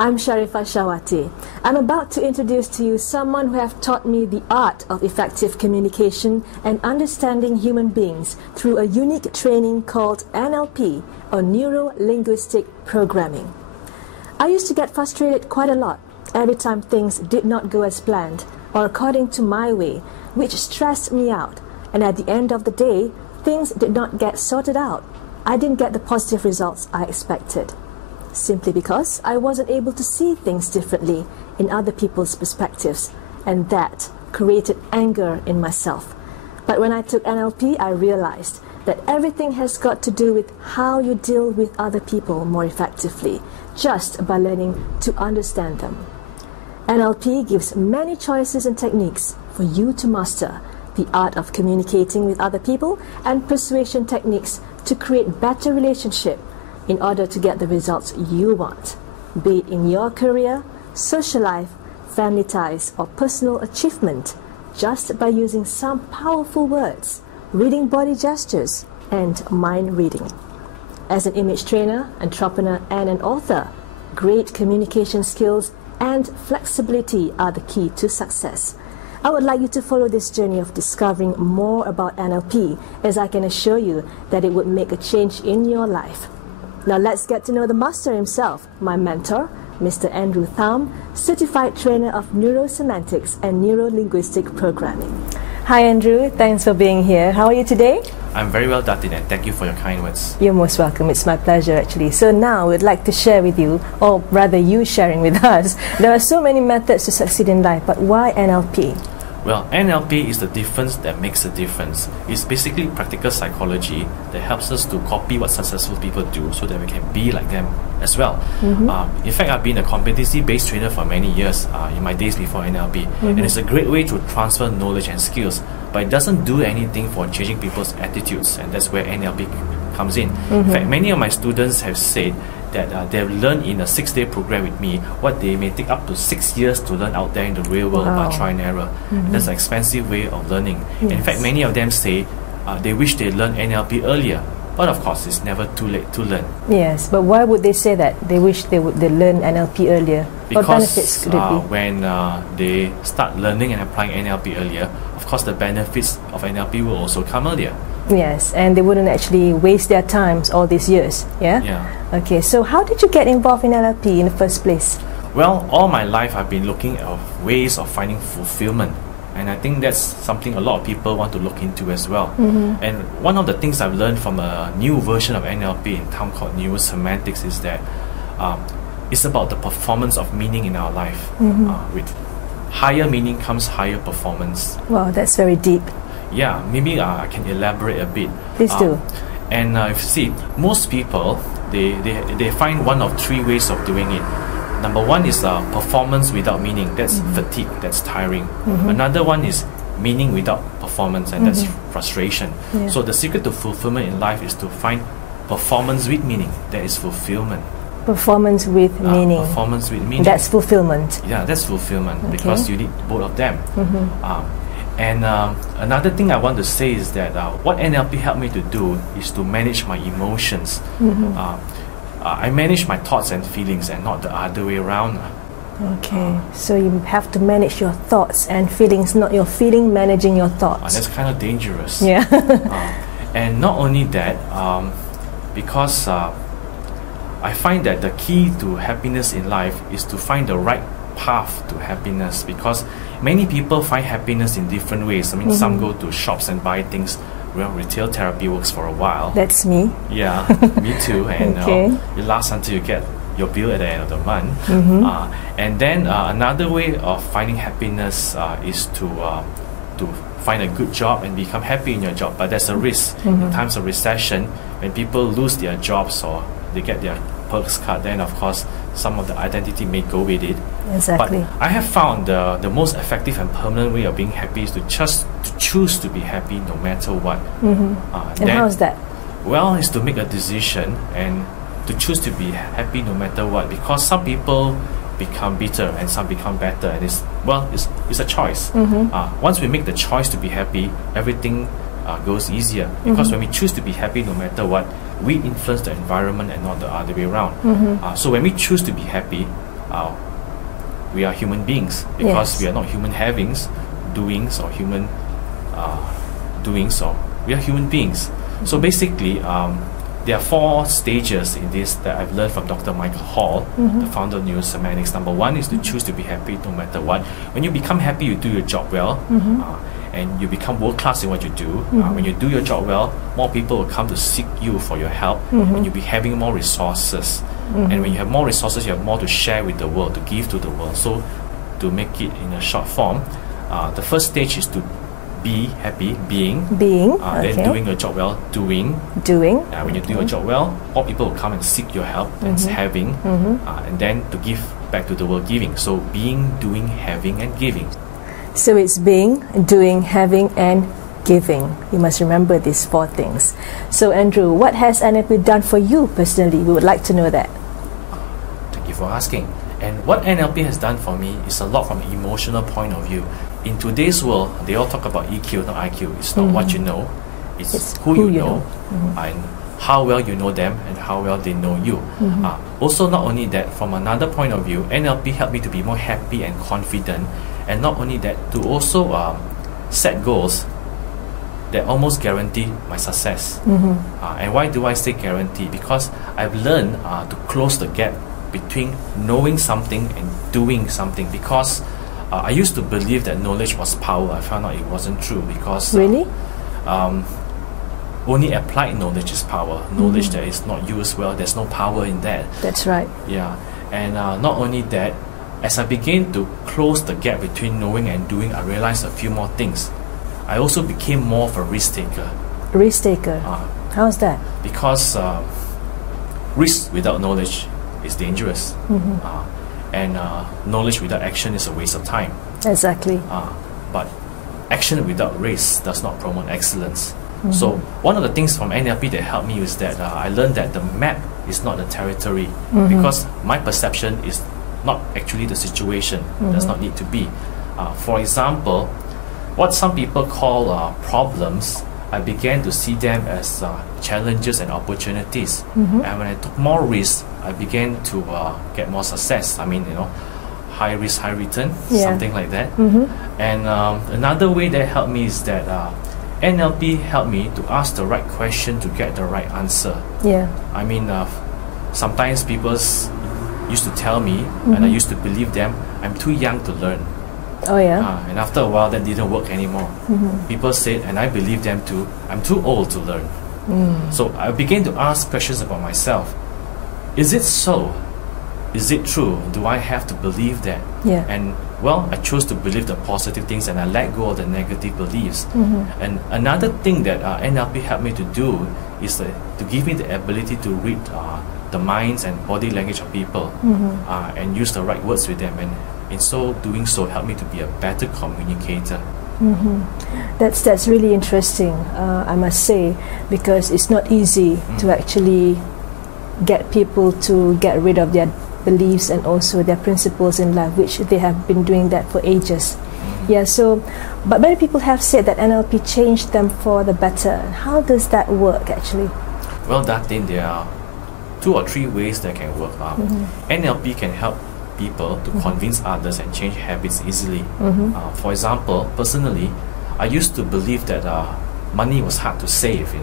I'm Sharifah Shawati. I'm about to introduce to you someone who have taught me the art of effective communication and understanding human beings through a unique training called NLP, or Neuro-Linguistic Programming. I used to get frustrated quite a lot every time things did not go as planned or according to my way, which stressed me out. And at the end of the day, things did not get sorted out. I didn't get the positive results I expected, simply because I wasn't able to see things differently in other people's perspectives, and that created anger in myself. But when I took NLP, I realized that everything has got to do with how you deal with other people more effectively, just by learning to understand them. NLP gives many choices and techniques for you to master the art of communicating with other people and persuasion techniques to create better relationships in order to get the results you want, be it in your career, social life, family ties, or personal achievement, just by using some powerful words, reading body gestures, and mind reading. As an image trainer, entrepreneur, and an author, great communication skills and flexibility are the key to success. I would like you to follow this journey of discovering more about NLP, as I can assure you that it would make a change in your life. Now let's get to know the master himself, my mentor, Mr. Andrew Tham, certified trainer of neurosemantics and neuro-linguistic programming. Hi Andrew, thanks for being here. How are you today? I'm very well, Datin, and thank you for your kind words. You're most welcome. It's my pleasure, actually. So now we'd like to share with you, or rather you sharing with us, there are so many methods to succeed in life, but why NLP? Well, NLP is the difference that makes a difference. It's basically practical psychology that helps us to copy what successful people do so that we can be like them as well. In fact, I've been a competency-based trainer for many years in my days before NLP, and it's a great way to transfer knowledge and skills, but it doesn't do anything for changing people's attitudes, and that's where NLP comes in. In fact, many of my students have said that they've learned in a 6-day program with me what they may take up to 6 years to learn out there in the real world by trial and error. And that's an expensive way of learning. And in fact, many of them say they wish they learned NLP earlier. But of course, it's never too late to learn. Yes, but why would they say that? They wish they learn NLP earlier. Because what benefits could it be? When they start learning and applying NLP earlier, of course the benefits of NLP will also come earlier. Yes, and they wouldn't actually waste their times all these years, yeah? Yeah. Okay, so how did you get involved in NLP in the first place? Well, all my life I've been looking at ways of finding fulfillment. And I think that's something a lot of people want to look into as well. And one of the things I've learned from a new version of NLP in Tham called neurosemantics is that it's about the performance of meaning in our life. With higher meaning comes higher performance. Wow, that's very deep. Yeah, maybe I can elaborate a bit. Please do. And if you see, most people, they find one of 3 ways of doing it. Number one is performance without meaning. That's fatigue, that's tiring. Another one is meaning without performance, and that's frustration. So the secret to fulfillment in life is to find performance with meaning. That is fulfillment. Performance with meaning. Performance with meaning. That's fulfillment. Yeah, that's fulfillment, because you need both of them. And another thing I want to say is that what NLP helped me to do is to manage my emotions. I manage my thoughts and feelings, and not the other way around. Okay, so you have to manage your thoughts and feelings, not your feeling managing your thoughts. That's kind of dangerous. Yeah. And not only that, because I find that the key to happiness in life is to find the right path to happiness, because many people find happiness in different ways. I mean, some go to shops and buy things. Well, retail therapy works for a while. That's me. Yeah, me too. And it lasts until you get your bill at the end of the month. And then another way of finding happiness is to find a good job and become happy in your job. But there's a risk. In times of recession, when people lose their jobs or they get their perks cut, then of course some of the identity may go with it. Exactly. But I have found the most effective and permanent way of being happy is to choose to be happy no matter what. And how is that? Well, it's to make a decision and to choose to be happy no matter what, because some people become bitter and some become better, and it's a choice. Once we make the choice to be happy, everything goes easier, because when we choose to be happy no matter what, we influence the environment and not the other way around. So when we choose to be happy, we are human beings, because Yes. we are not human havings, doings, or human doings, or we are human beings. So basically, there are 4 stages in this that I've learned from Dr. Michael Hall, the founder of Neurosemantics. Number 1 is to choose to be happy no matter what. When you become happy, you do your job well, and you become world-class in what you do. When you do your job well, more people will come to seek you for your help, and you'll be having more resources. And when you have more resources, you have more to share with the world, to give to the world. So to make it in a short form, the first stage is to be happy, being. Okay. Then doing your job well, doing. When you do your job well, more people will come and seek your help. That's having. And then to give back to the world, giving. So being, doing, having, and giving. So it's being, doing, having, and giving. You must remember these 4 things. So Andrew, what has NLP done for you personally? We would like to know that. Thank you for asking. And what NLP has done for me is a lot from an emotional point of view. In today's world, they all talk about EQ, not IQ. It's not what you know, it's who you know, and how well you know them, and how well they know you. Also, not only that, from another point of view, NLP helped me to be more happy and confident, and not only that, to also set goals that almost guarantee my success. And why do I say guarantee? Because I've learned to close the gap between knowing something and doing something. Because I used to believe that knowledge was power. I found out it wasn't true, because Really? Only applied knowledge is power. Knowledge that is not used well, there's no power in that. That's right. Yeah, and not only that, as I began to close the gap between knowing and doing, I realized a few more things. I also became more of a risk taker. Risk taker. How's that? Because risk without knowledge is dangerous. And knowledge without action is a waste of time. Exactly. But action without risk does not promote excellence. So one of the things from NLP that helped me is that I learned that the map is not the territory, because my perception is not actually the situation. Does not need to be. For example, what some people call problems, I began to see them as challenges and opportunities. And when I took more risks, I began to get more success. I mean, high risk, high return, something like that. And another way that helped me is that NLP helped me to ask the right question to get the right answer. I mean, sometimes people used to tell me, and I used to believe them, I'm too young to learn. Oh yeah. And after a while, that didn't work anymore. People said, and I believe them too, I'm too old to learn. So I began to ask questions about myself. Is it so? Is it true? Do I have to believe that? And well, I chose to believe the positive things, and I let go of the negative beliefs. And another thing that NLP helped me to do is to give me the ability to read the minds and body language of people, and use the right words with them, and in so doing so helped me to be a better communicator. That's really interesting, I must say, because it's not easy to actually get people to get rid of their beliefs and also their principles in life, which they have been doing that for ages. So, but many people have said that NLP changed them for the better. How does that work actually? Well, Datin, there are 2 or 3 ways that can work. NLP can help people to convince others and change habits easily. For example, personally, I used to believe that money was hard to save,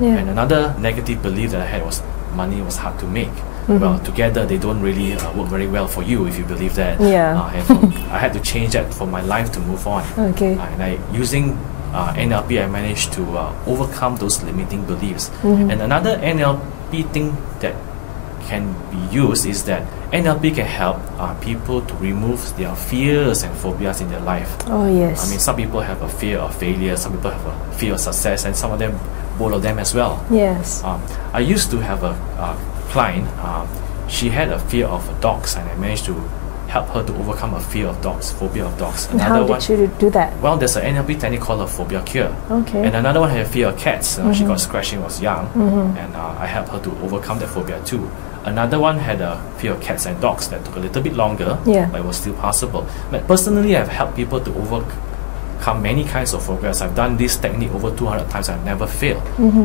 and another negative belief that I had was money was hard to make. Well, together they don't really work very well for you if you believe that. And I had to change that for my life to move on. And using NLP, I managed to overcome those limiting beliefs. And another NLP thing that can be used is that NLP can help people to remove their fears and phobias in their life. Oh yes. I mean, some people have a fear of failure, some people have a fear of success, and some of them, both of them as well. Yes. I used to have a client, she had a fear of dogs, and I managed to help her to overcome a fear of dogs, phobia of dogs. And how did you do that? Well, there's an NLP technique called a phobia cure. Okay. And another one had a fear of cats. She got scratched when she was young, and I helped her to overcome that phobia too. Another one had a fear of cats and dogs that took a little bit longer, but it was still possible. But personally, I've helped people to overcome many kinds of phobias. I've done this technique over 200 times. I've never failed.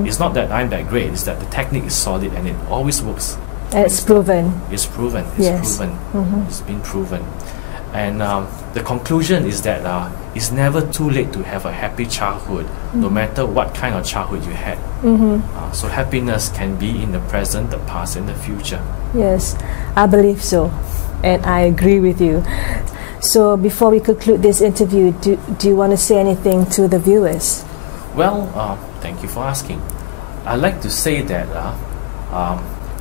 It's not that I'm that great, it's that the technique is solid and it always works It's proven. It's proven. Yes. It's been proven. And the conclusion is that it's never too late to have a happy childhood, no matter what kind of childhood you had. So happiness can be in the present, the past, and the future. Yes, I believe so. And I agree with you. So before we conclude this interview, do you want to say anything to the viewers? Well, thank you for asking. I'd like to say that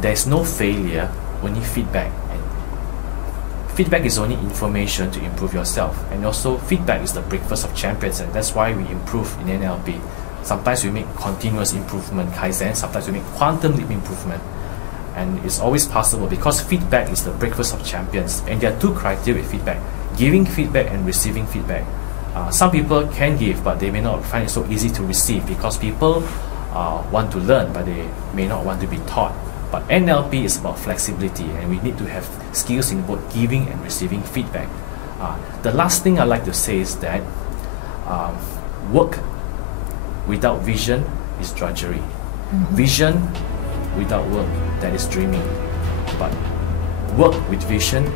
there's no failure, only feedback. And feedback is only information to improve yourself. And also, feedback is the breakfast of champions, and that's why we improve in NLP. Sometimes we make continuous improvement, Kaizen, sometimes we make quantum leap improvement. And it's always possible because feedback is the breakfast of champions. And there are two criteria with feedback: giving feedback and receiving feedback. Some people can give, but they may not find it so easy to receive because people want to learn, but they may not want to be taught. But NLP is about flexibility, and we need to have skills in both giving and receiving feedback. The last thing I'd like to say is that work without vision is drudgery. Vision without work, that is dreaming. But work with vision,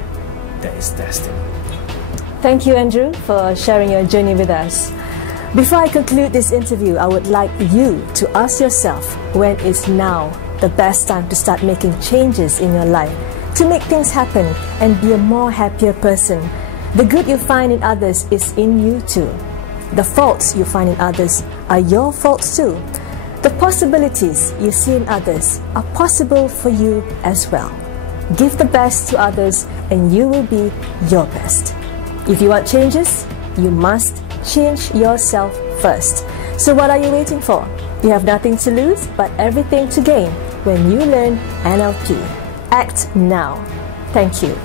that is destiny. Thank you, Andrew, for sharing your journey with us. Before I conclude this interview, I would like you to ask yourself, when is now the best time to start making changes in your life, to make things happen and be a more happier person? The good you find in others is in you too. The faults you find in others are your faults too. The possibilities you see in others are possible for you as well. Give the best to others and you will be your best. If you want changes, you must change yourself first. So what are you waiting for? You have nothing to lose but everything to gain when you learn NLP. Act now. Thank you.